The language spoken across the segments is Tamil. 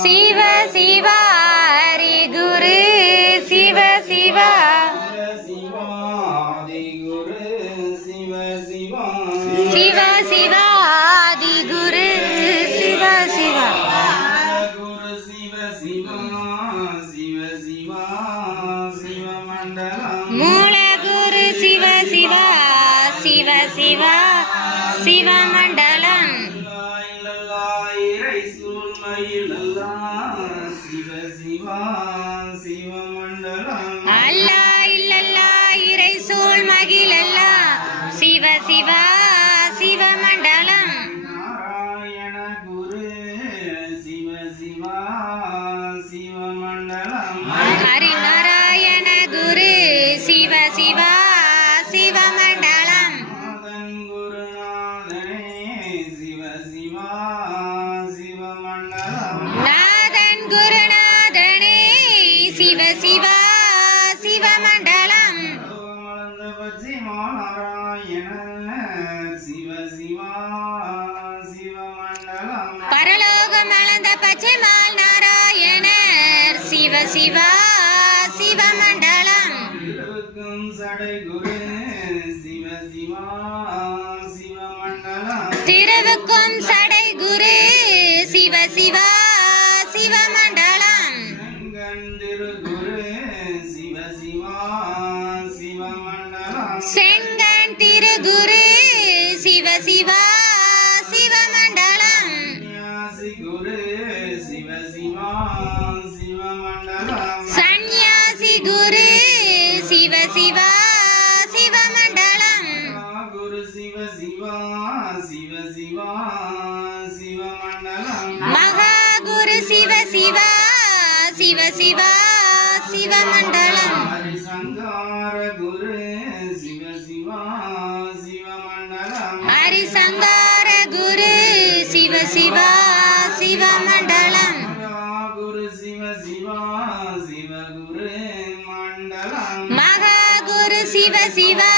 சிவ சிவா ஹரி குரு சிவ சிவா சிவ சிவா ஆதி குரு சிவ சிவா மூல குரு சிவ சிவா சிவ சிவா சிவமண்டலம் அல்லா இல்லல்லா இறை சூழ் மகிழல்லா சிவ சிவா சிவமண்டலம் நாராயண குரு சிவ சிவா சிவமண்டலம் ஹரி நாராயண குரு சிவ சிவா சிவமண்டலம் நாதன் குருநாதனே சிவ சிவா சிவமண்டலம் நாதன் குருநாதனே சிவ சிவா சிவமண்டலம் மலர்ந்த பச்சிமா நாராயண சிவ சிவா சிவமண்டலம் பரலோகம் அளந்த பச்சைமால் நாராயணர் சிவ சிவா சிவமண்டலம் இருக்கும் சடை குரு சிவ சிவா சிவமண்டலம் திருவுக்கும் சடை குரு சிவ சிவா சிவமண்டலம் செங்கந்திரு குரு சிவ சிவா சிவமண்டலம் செங்கன் திருகுரு சிவ சிவா சிவமண்டலம் சன்னியாசி குரு சிவ சிவா சிவமண்டலம் சந்நியாசி குரு சிவ சிவா சிவமண்டலம் குரு சிவ சிவா சிவ சிவா சிவமண்டலம் மகா குரு சிவ சிவா சிவ சிவா சிவமண்டலம் ஹரிசங்கார குரு சிவ சிவா சிவமண்டலம் ஹரிசங்கார குரு சிவ சிவா சிவமண்டலம் குரு சிவ சிவா சிவகுரு மண்டலம் மகா குரு சிவ சிவா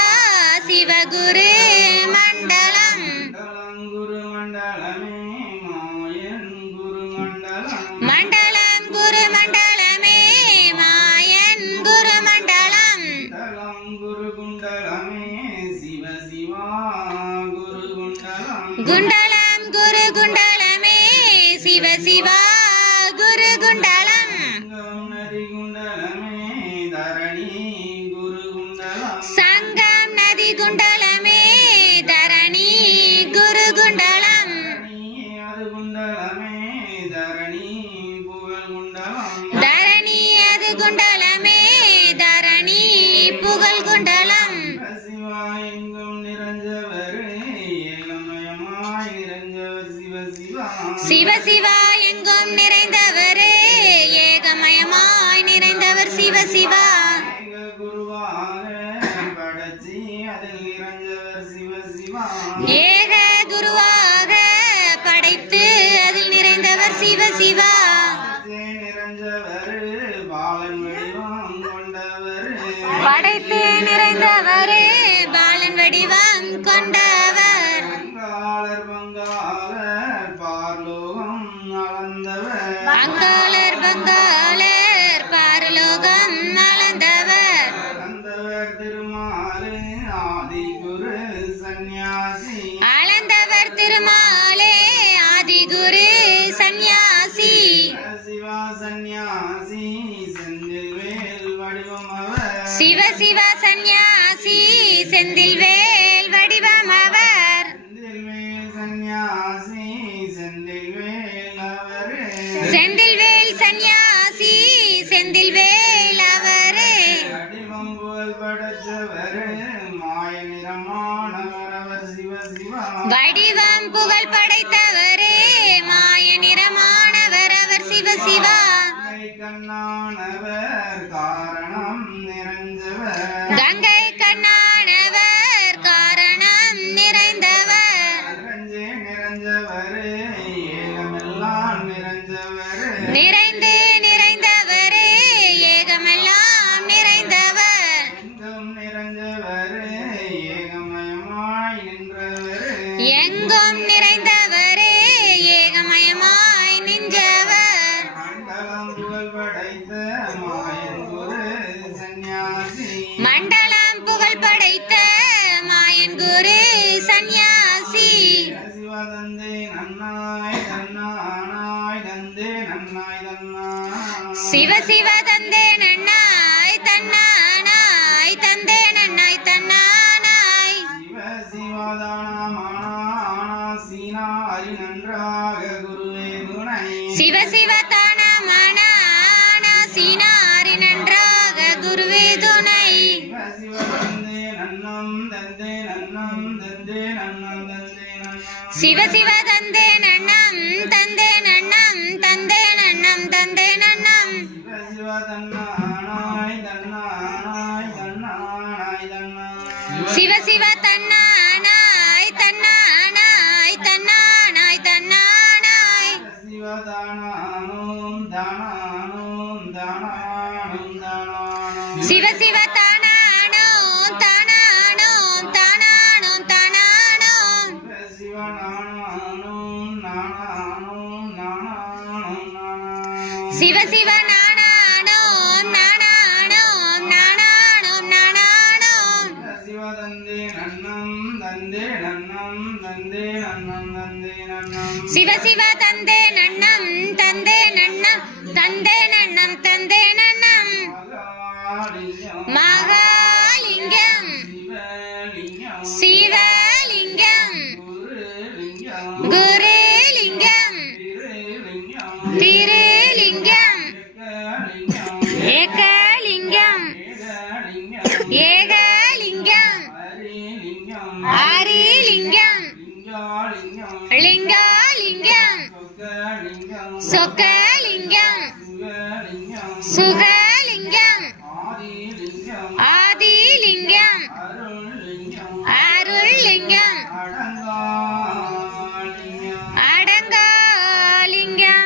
சிவகுரு மண்டலம் குரு மண்டலமே மாயன் குரு மண்டலம் மண்டலம் குரு மண்டலமே மாயன் குரு மண்டலம் மண்டலம் குரு குண்டலமே சிவ சிவா குரு குண்டலம் குண்டலம் குரு குண்டலமே சிவ சிவா குரு குண்டலம் நதி குண்டலமே தரணி குரு குண்டலம் சங்கம் நதி குண்டலமே தரணி குரு குண்டலம் அது குண்டலமே தரணி புகழ் குண்டலம் தரணி அது குண்டலமே தரணி புகழ் குண்டலம் சிவா எங்கும் நிறைஞ்சவர் ஏகமயமாய் நிறைஞ்சவர் சிவ சிவா சிவ சிவா எங்கும் நிறைந்தவரே ஏகமயமாய் நிறைந்தவர் சிவ சிவா ஏக குருவாக படைச்சி அதில் நிறைஞ்சவர் சிவ சிவா ஏக குருவாக படைத்து அதில் நிறைந்தவர் சிவ சிவா நிறைஞ்சவர் பாலன் வடிவம் கொண்டவர் படைத்து நிறைந்தவரே பாலன் வடிவம் கொண்டவர் பங்காளர் பங்காளர் பார்லோகம் அளந்தவர் பங்காளர் பங்காளர் பாரலோகம் அளந்தவர் அளந்தவர் திருமாலு ஆதி குரு சந்நியாசி அளந்தவர் திருமாலே ஆதி குரு சந்நியாசி சிவா சந்நியாசி செந்தில் வேல் வடிவம் அவர் சிவ சிவ சந்நியாசி செந்தில் வேல் வடிவம் அவர் செந்தில் வேல் சந்நியாசி செந்தில் வேல் அவர் செந்தில் வேல் சந்நியாசி செந்தில் வேல் அவரே வடிவம் புகழ் படைச்சவர் மாய நிறமானவர் அவர் சிவ சிவா வடிவம் புகழ் படைத்தவரே மாய நிறமானவர் அவர் சிவ சிவா கண்ணானவர் காரணம் நிறைஞ்சவர் கங்கை கண்ணானவர் காரணம் நிறைந்தவர் நிறைஞ்சவர் ஏகமெல்லாம் நிறைஞ்சவர் நிறைந்து நிறைந்தவரே ஏகமெல்லாம் நிறைந்தவர் எங்கும் நிறைஞ்சவர் ஏகமயமாய் நின்றவர் எங்கும் நிறைந்தவரே ஏகமயமாய் நின்றவர் தந்தே நன்னாய் தன்னானாய் தந்தே நன்னாய் தன்னாய் சிவ சிவ தந்தே நன்னாய் தன்னானாய் தந்தே நன்னாய் தன்னானாய் சிவ சிவதானமானா சீனா அரி நன்றாக குருவே துணை சிவ சிவ தானமானா சீனாரி நன்றாக குருவே துணை சிவ சிவ தந்தே நன்னம் தந்தே நன்னம் தந்தே நன்னம் தந்தே நன்னம் சிவ சிவ தந்தே நன்னம் தந்தே நன்னம் தந்தே நன்னம் தந்தே நன்னம் சிவ சிவ தன்னானாய் தன்னானாய் தன்னானாய் தன்னாய் சிவ சிவ தன்னானாய் தன்னானாய் தன்னானாய் தன்னானாய் சிவதானானோம் தானானோம் தானானோம் தானானோம் சிவ சிவ தானானோ தானானோ தானானோ தானானோ சிவநானானோம் நானானோம் நானானோம் நானானோம் சிவ சிவ நானானோ நானானோ நானானோ நானானோ சிவதந்தே நன்னம் தந்தே நன்னம் தந்தே நன்னம் தந்தே நன்னம் சிவ சிவ தந்தே நன்னம் தந்தே நன்னம் தந்தே நன்னம் தந்தே நன்னம் மகாலிங்கம் மகாலிங்கம் சிவலிங்கம் சிவலிங்கம் குருலிங்கம் குருலிங்கம் திருலிங்கம் திருலிங்கம் ஏகலிங்கம் ஏகலிங்கம் ஏகலிங்கம் ஏகலிங்கம் ஹரிலிங்கம் ஹரிலிங்கம் லிங்காலிங்கம் லிங்காலிங்கம் சொக்கலிங்கம் சொக்கலிங்கம் சுகலிங்கம் சுகலிங்கம் ஆதிலிங்கம்